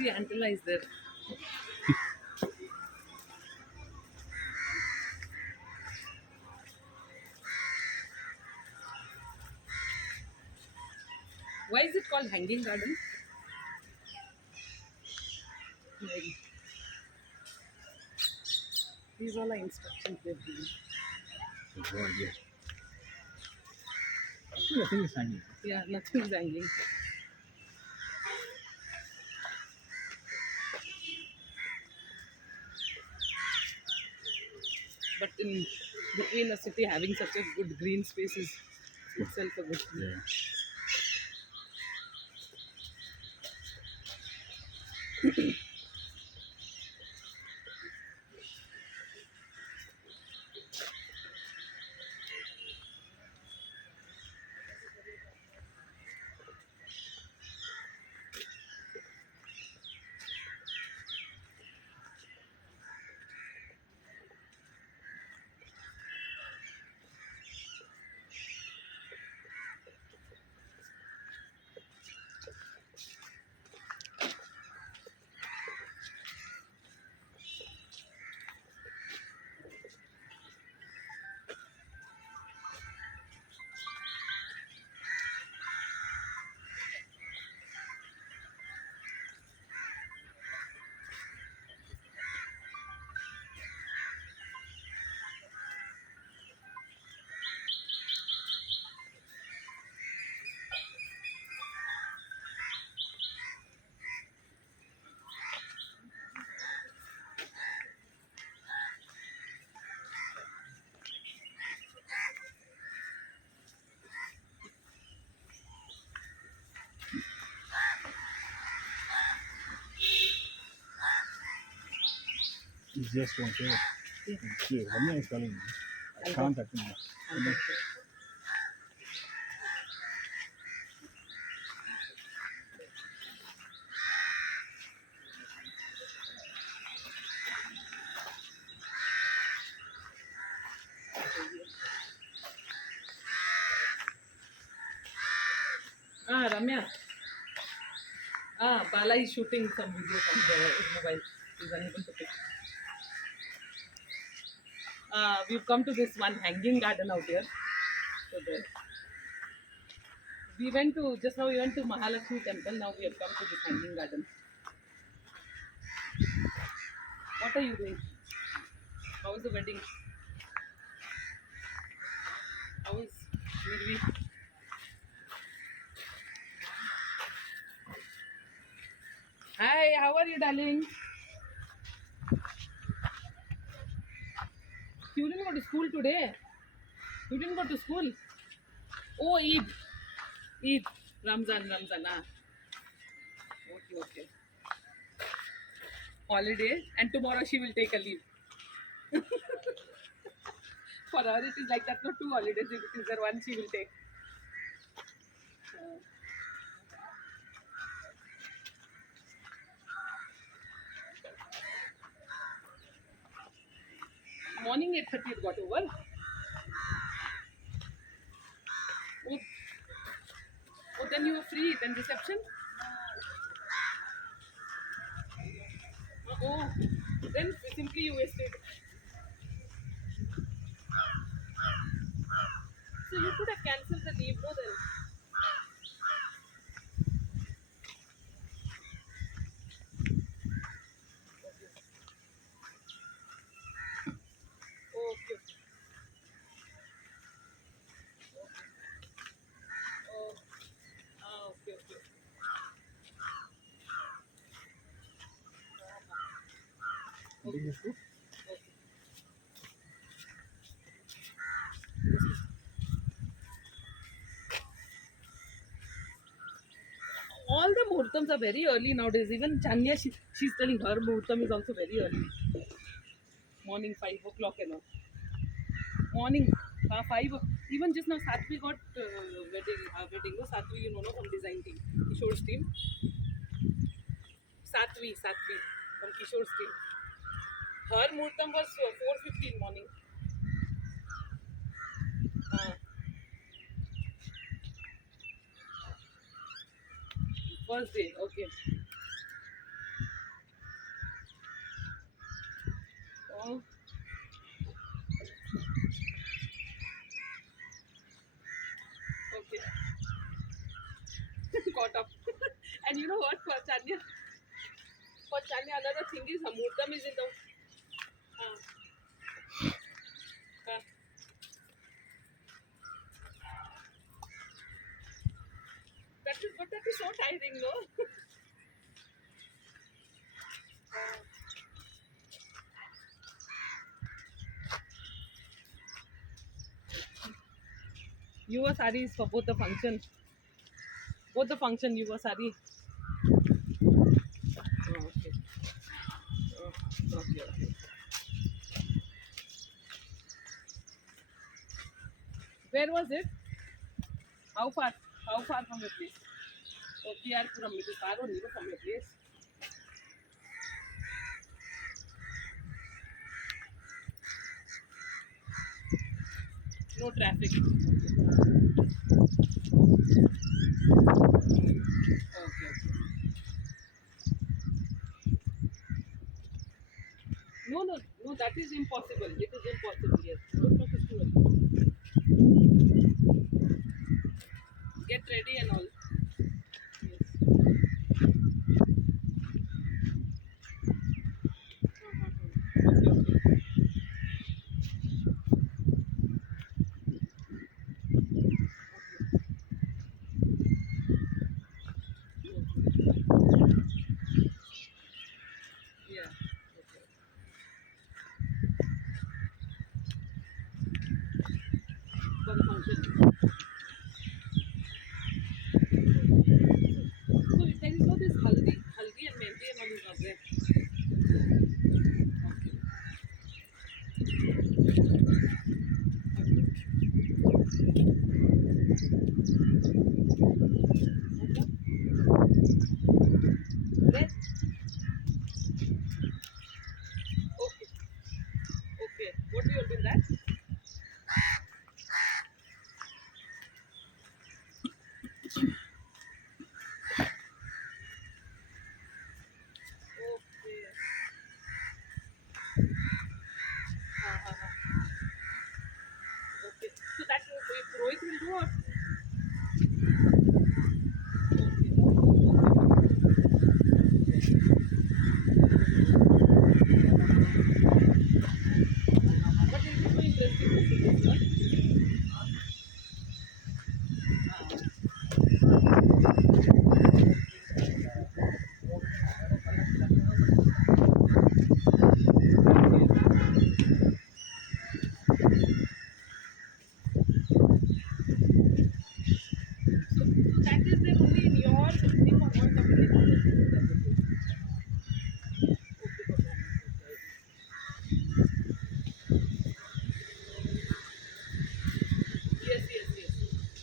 See, antenna is there. Why is it called hanging garden? Maybe. These all are instructions they've given. Oh, yeah. Nothing is hanging. Yeah, nothing is hanging. But in between a city having such a good green space is itself a good thing. Yeah. It's just one thing. Yeah. See, Ramya is calling me. I can't attend. Ah, Ramya. Ah, Bala is shooting some video from his mobile. He's unable to pick. We've come to this one hanging garden out here. So there. We went to just now. We went to Mahalakshmi temple. Now we have come to this hanging garden. What are you doing? How is the wedding? How is Nirvi? Hi, how are you, darling? You didn't go to school today? You didn't go to school? Oh, Eid. Eid. Ramzan. Ah. Okay. Holiday. And tomorrow she will take a leave. For her, it is like that. No, two holidays. If it is there, one she will take. Morning 8:30 it got over. Oh, oh, then you were free. Then reception. Oh, then simply you wasted. So you could have cancelled the leave, no? Then. Oh, okay. Oh, okay. Did you school? Okay. All the muhurtams are very early nowadays. Even Chanya, she's telling her muhurtam is also very early. Morning 5 o'clock and all. Morning 5. Even just now Satvi got wedding. No, Satvi, you know, no, from design team. Kishore's team. Satvi from Kishore's team. Her muhurtam was 4:15 morning. First day, okay. caught up. And you know what, for Chanya, another thing is Hamurtam is in the. Uh, uh, that is so tiring, no? You were saris for both the function. Both the function you were sari. Oh, okay. Oh, okay, okay. Where was it? How far? How far from your place? Oh, Puram. It is far only from your place. No traffic. Okay, okay. No, no, no. That is impossible. It is impossible. Yes. Don't talk is too early. Get ready and all. Yes. Okay, okay. Yeah. Okay. For the function. So there is no this haldi and mehndi and all is not there. There. Okay. Okay. What do you do in that? Okay. Okay. So that Rohit will do or? But it is so interesting to see this one. So that is there only in your thing or what community? Okay, performance. Yes, yes, yes.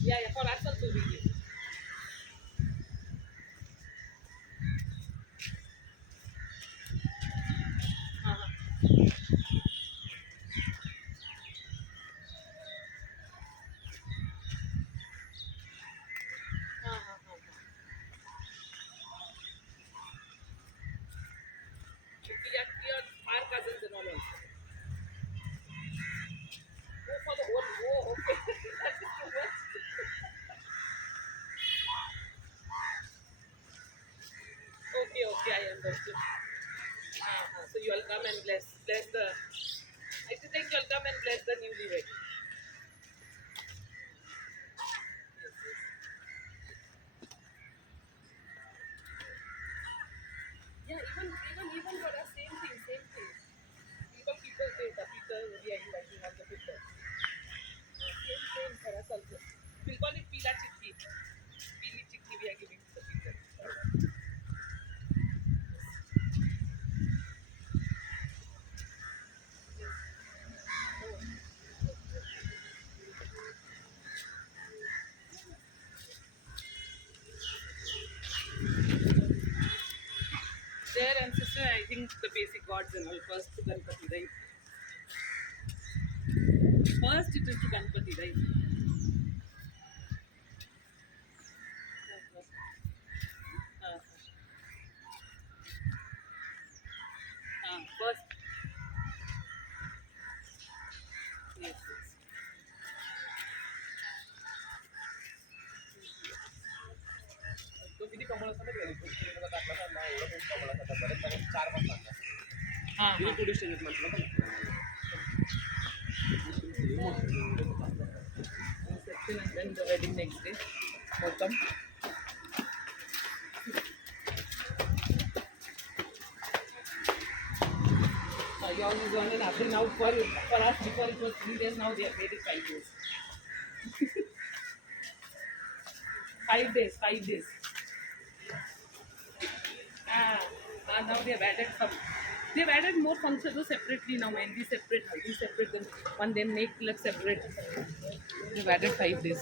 Yeah, yeah. For us also we give. Uh-huh. Uh-huh. We are our cousins and all also. Oh, for the whole. Oh, okay. That is too much. Okay, okay. I understood. So you will come and bless the. I think you'll come and bless the newlywed. Yeah, even for us, same thing, same thing. People say the people we are inviting on the picture. Same for us also. We'll call it pila chikki. Pili chikki we are giving to the people. Their ancestor, I think the basic gods and all. First to Ganpati, right? First it is to Ganpati, right? Uh, first, yes, yes. हां हां reception and then the wedding next day. Welcome. Yours is 1.5 day now. For us, before it was 3 days, now they have made it 5 days. 5 days, 5 days. Now they have added some. They've added more functions separately now. Mehndi separate, haldi separate, then one then make like separate. They've added 5 days.